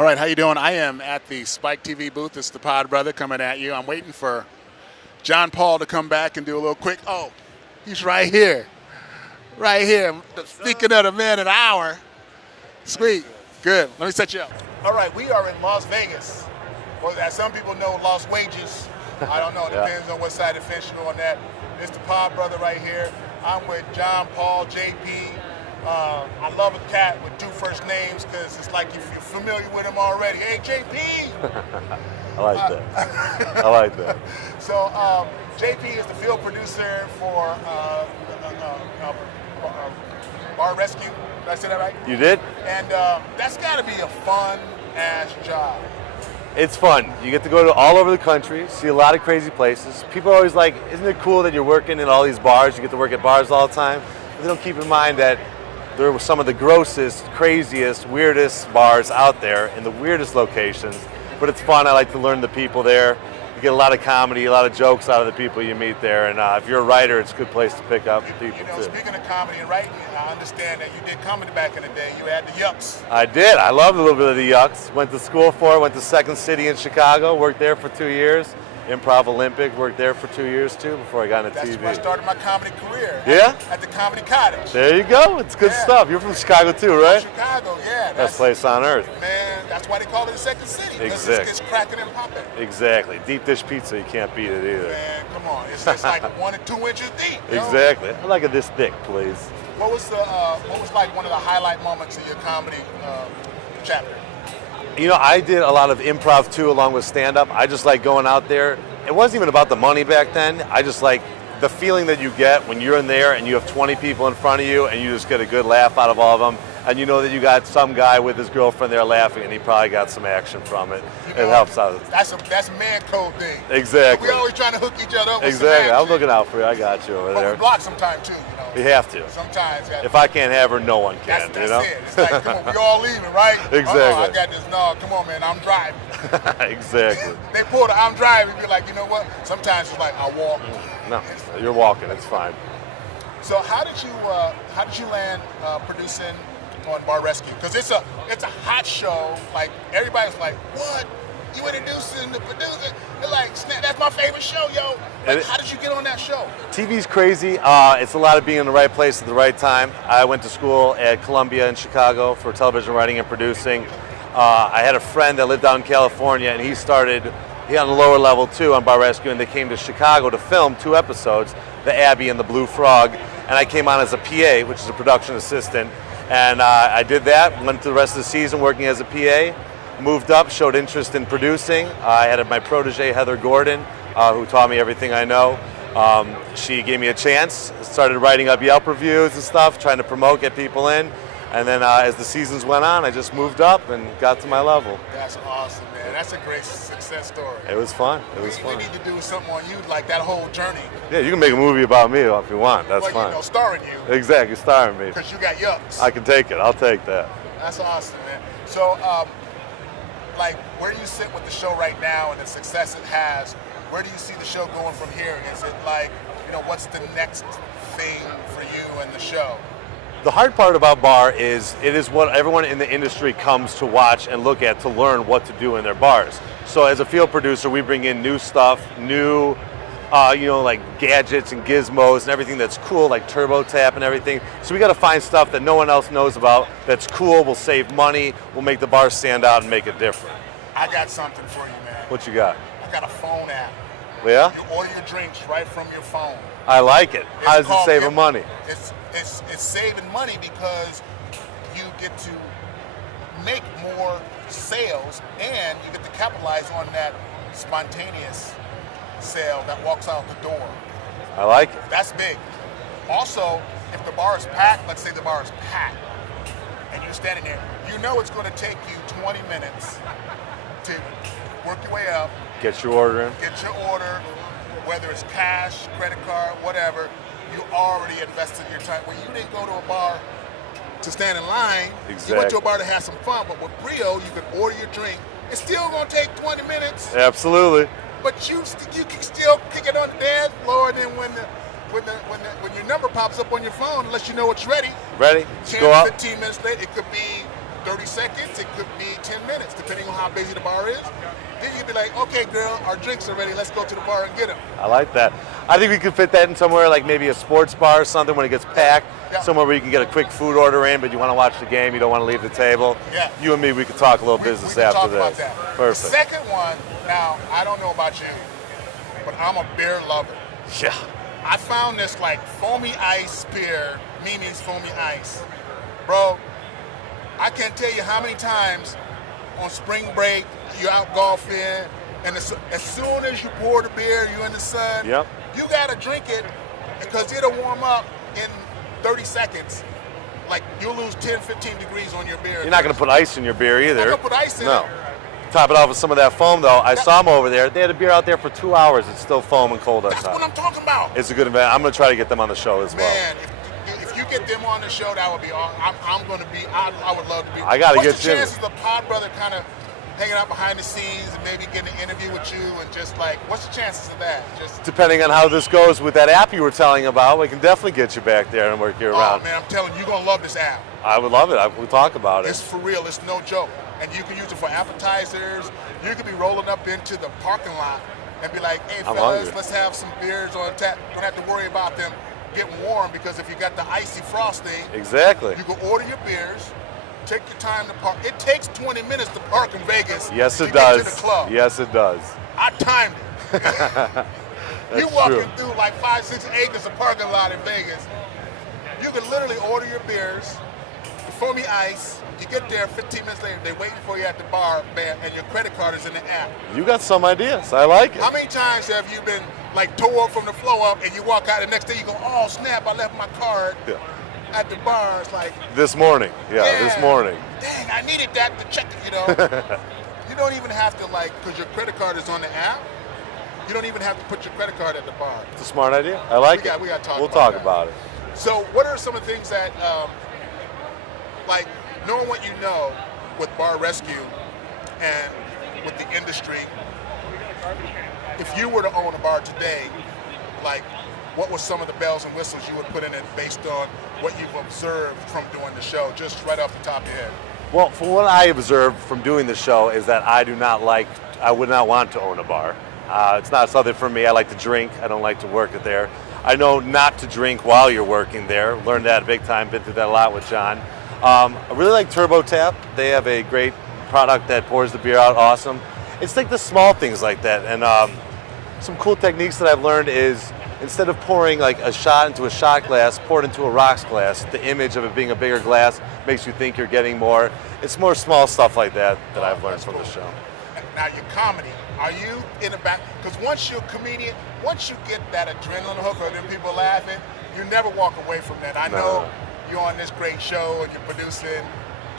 All right, how you doing? I am at the Spike TV booth. It's the PodBrother coming at you. I'm waiting for John Paul to come back and do a little quick. Oh, he's right here. Right here. Speaking of the man of the hour. Sweet. Good. Let me set you up. All right, we are in Las Vegas. Or as some people know, Las Wages. I don't know. It depends on what side of the fence you're on that. It's the PodBrother right here. I'm with John Paul, JP. I love a cat with two first names because it's like if you're familiar with him already. Hey, JP! I like that. I like that. So JP is the field producer for Bar Rescue. Did I say that right? You did? And that's got to be a fun-ass job. It's fun. You get to go to all over the country, see a lot of crazy places. People are always like, isn't it cool that you're working in all these bars? You get to work at bars all the time. But they don't keep in mind that there were some of the grossest, craziest, weirdest bars out there in the weirdest locations. But it's fun. I like to learn the people there. You get a lot of comedy, a lot of jokes out of the people you meet there. And if you're a writer, it's a good place to pick up people too. Speaking of comedy and writing, I understand that you did comedy back in the day. You had the Yucks. I did. I loved a little bit of the Yucks. Went to school for it. Went to Second City in Chicago. Worked there for 2 years. Improv Olympic, worked there for 2 years too before I got into TV. That's where I started my comedy career. Yeah? At the Comedy Cottage. There you go. It's good stuff. You're from Chicago too, right? Chicago, yeah. Best place on earth. Man, that's why they call it the Second City. Exactly. It's cracking and popping. Exactly. Deep dish pizza, you can't beat it either. Man, come on. It's like 1 or 2 inches deep. Exactly. I like it this thick, please. What was like one of the highlight moments of your comedy chapter? You know, I did a lot of improv too, along with stand-up. I just like going out there. It wasn't even about the money back then. I just like the feeling that you get when you're in there and you have 20 people in front of you and you just get a good laugh out of all of them. And you know that you got some guy with his girlfriend there laughing and he probably got some action from it. It helps out. That's a man code thing. Exactly. We always trying to hook each other up with exactly. I'm looking out for you. I got you over there. We block sometimes too, you know. You have to. Sometimes. If I can't have her, no one can. That's you know? it. It's like, come on, we all leaving, right? Exactly. Oh, I got this. No, come on, man. I'm driving. Exactly. They pull the I'm driving. You're like, you know what? Sometimes it's like I walk. No, you're walking. It's fine. So how did you land producing on Bar Rescue? Because it's a hot show. Like everybody's like, what? You introducing the producer? They're like, snap, that's my favorite show, yo. Like, how did you get on that show? TV's crazy. It's a lot of being in the right place at the right time. I went to school at Columbia in Chicago for television writing and producing. I had a friend that lived out in California, and he on the lower level too on Bar Rescue, and they came to Chicago to film 2 episodes, The Abbey and The Blue Frog, and I came on as a PA, which is a production assistant, and I did that, went through the rest of the season working as a PA, moved up, showed interest in producing. I had my protege, Heather Gordon, who taught me everything I know. She gave me a chance, started writing up Yelp reviews and stuff, trying to promote, get people in. And then as the seasons went on, I just moved up and got to my level. That's awesome, man. That's a great success story. It was fun. It was fun. We need to do something on you, like that whole journey. Yeah, you can make a movie about me if you want. That's fine. You know, starring you. Exactly, starring me. Because you got Yucks. I can take it. I'll take that. That's awesome, man. So, like, where do you sit with the show right now and the success it has? Where do you see the show going from here? Is it like, you know, what's the next thing for you and the show? The hard part about Bar is it is what everyone in the industry comes to watch and look at to learn what to do in their bars. So as a field producer, we bring in new stuff, new, like gadgets and gizmos and everything that's cool, like TurboTap and everything. So we got to find stuff that no one else knows about that's cool, will save money, will make the bar stand out and make it different. I got something for you, man. What you got? I got a phone app. Yeah? You order your drinks right from your phone. I like it. How does it save money? It's saving money because you get to make more sales and you get to capitalize on that spontaneous sale that walks out the door. I like it. That's big. Also, if the bar is packed, let's say the bar is packed, and you're standing there, you know it's going to take you 20 minutes to work your way up. Get your order in. Get your order, whether it's cash, credit card, whatever. You already invested your time. When you didn't go to a bar to stand in line, exactly. You went to a bar to have some fun. But with Brio, you can order your drink. It's still going to take 20 minutes. Absolutely. But you can still kick it on the dance floor, and then when your number pops up on your phone, unless you know it's ready. Ready? 10, go up. 15 minutes later, it could be 30 seconds, it could be 10 minutes, depending on how busy the bar is. Then you'd be like, okay, girl, our drinks are ready. Let's go to the bar and get them. I like that. I think we could fit that in somewhere like maybe a sports bar or something when it gets packed. Yeah. Somewhere where you can get a quick food order in, but you want to watch the game, you don't want to leave the table. Yeah. You and me, we could talk a little business we can after talk this. about that. Perfect. The second one, now, I don't know about you, but I'm a beer lover. Yeah. I found this like foamy ice beer, Mimi's Foamy Ice. Bro, I can't tell you how many times on spring break, you're out golfing, and as soon as you pour the beer, you're in the sun, Yep. you gotta drink it because it'll warm up in 30 seconds. Like you'll lose 10, 15 degrees on your beer. You're not going to put ice in your beer either. You're not gonna put ice in No. it. Top it off with some of that foam, though. I saw them over there. They had a beer out there for 2 hours. It's still foam and cold That's outside. what I'm talking about. It's a good event. I'm going to try to get them on the show as well. Man, if you get them on the show, that would be awesome. I would love to be. I gotta What's get the you. chances of PodBrother kind of hanging out behind the scenes and maybe getting an interview with you and just like, what's the chances of that? Just Depending on how this goes with that app you were telling about, we can definitely get you back there and work you around. Oh man, I'm telling you, you're gonna love this app. I would love it. We'll talk about it. It's for real. It's no joke. And you can use it for appetizers. You could be rolling up into the parking lot and be like, hey, I'm fellas, hungry. let's have some beers on tap. Don't have to worry about them getting warm because if you got the icy frosting, Exactly. you can order your beers, take your time to park. It takes 20 minutes to park in Vegas. Yes, to it get does. to the club. Yes, it does. I timed it. You That's walking true. through like 5-6 acres of parking lot in Vegas. You can literally order your beers, the foamy ice. You get there 15 minutes later, they're waiting for you at the bar, man, and your credit card is in the app. You got some ideas. I like it. How many times have you been like tore up from the flow up and you walk out the next day, you go, oh snap, I left my card Yeah. at the bar. It's like, This morning. Yeah, this morning. dang, I needed that to check it, you know. You don't even have to like, because your credit card is on the app, you don't even have to put your credit card at the bar. It's a smart idea. I like We got to talk We'll about talk that. about it. So what are some of the things that, like knowing what you know with Bar Rescue and with the industry, if you were to own a bar today, like what were some of the bells and whistles you would put in it based on what you've observed from doing the show, just right off the top of your head? Well, from what I observed from doing the show is that I would not want to own a bar. It's not something for me. I like to drink. I don't like to work it there. I know not to drink while you're working there. Learned that big time. Been through that a lot with John. I really like Turbo Tap. They have a great product that pours the beer out awesome. It's like the small things like that. And some cool techniques that I've learned is instead of pouring like a shot into a shot glass, pour it into a rocks glass. The image of it being a bigger glass makes you think you're getting more. It's more small stuff like that I've learned from the show. Now your comedy, are you in the back? Because once you're a comedian, once you get that adrenaline hook or them people laughing, you never walk away from that. I know you're on this great show and you're producing.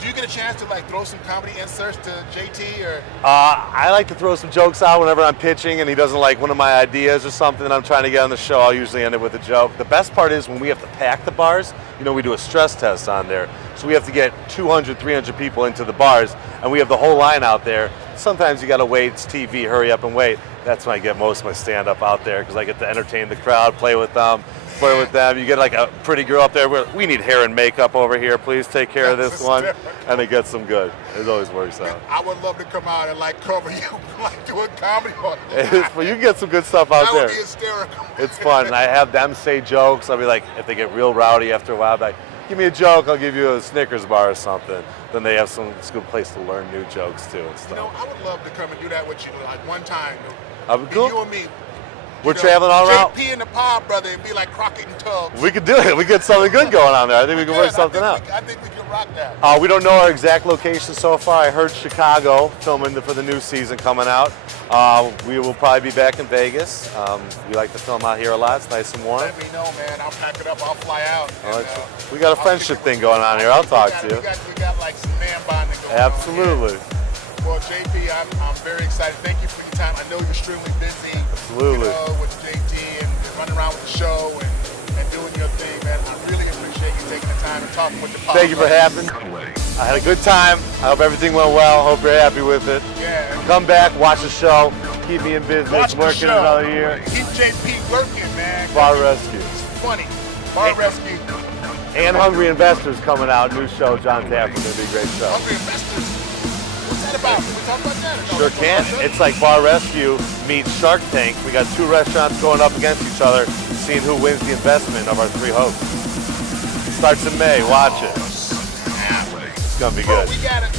Do you get a chance to like throw some comedy inserts to JT or? I like to throw some jokes out whenever I'm pitching and he doesn't like one of my ideas or something that I'm trying to get on the show. I'll usually end it with a joke. The best part is when we have to pack the bars, we do a stress test on there. So we have to get 200, 300 people into the bars and we have the whole line out there. Sometimes you gotta wait, it's TV, hurry up and wait. That's when I get most of my stand-up out there because I get to entertain the crowd, play with them. You get like a pretty girl up there. We need hair and makeup over here. Please take care of this one. And it gets them good. It always works out. I would love to come out and like cover you, like doing comedy on Well, you can get some good stuff out that there. would be hysterical. It's fun. And I have them say jokes. I'll be like, if they get real rowdy after a while, I'll be like, give me a joke, I'll give you a Snickers bar or something. Then they have it's a good place to learn new jokes too and stuff. I would love to come and do that with you like one time. Cool. You and me. We're traveling all around. JP and the PodBrother and be like Crockett and Tubbs. We could do it. We get something good going on there. I think we can work something out. I think we can rock that. We don't know our exact location so far. I heard Chicago filming for the new season coming out. We will probably be back in Vegas. We like to film out here a lot. It's nice and warm. Let me know, man. I'll pack it up. I'll fly out. We got a friendship thing going on here. I'll talk to you. We got like some man bonding going Absolutely. on. Well, JP, I'm very excited. Thank you for your time. I know you're extremely busy. Absolutely. With JT and running around with the show and doing your thing, man. I really appreciate you taking the time and talking with the PodBrother. Thank you for having me. I had a good time. I hope everything went well. Hope you're happy with it. Yeah. Come back, watch the show. Keep me in business. Watch the working show. another year. Keep JP working, man. Bar Rescue. It's funny. Bar Rescue. And Hungry Investors coming out. New show, John Taffer. Going to be a great show. Hungry Investors. What's that about? Can we talk about that? Or no? Sure can. It's like Bar Rescue meets Shark Tank. We got two restaurants going up against each other, seeing who wins the investment of our three hosts. Starts in May. Watch it. It's going to be good. We got it.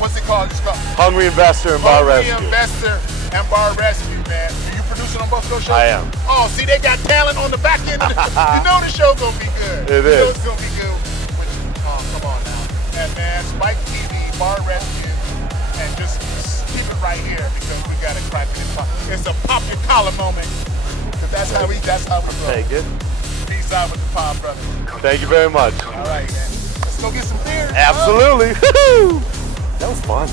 What's it called? It's called Hungry Investor and Bar Rescue. Hungry Investor and Bar Rescue, man. Are you producing on both those shows? I am. Oh, see, they got talent on the back end. You know the show gonna be good. It you is. know it's gonna be good. Oh, come on now. And man, Spike TV, Bar Rescue, and just keep it right here because we gotta crack it. It's a pop your collar moment. Cause that's how we go. Take it. Peace out with the PodBrother. Thank you very much. All right, man. Let's go get some beer. Absolutely. That was fun.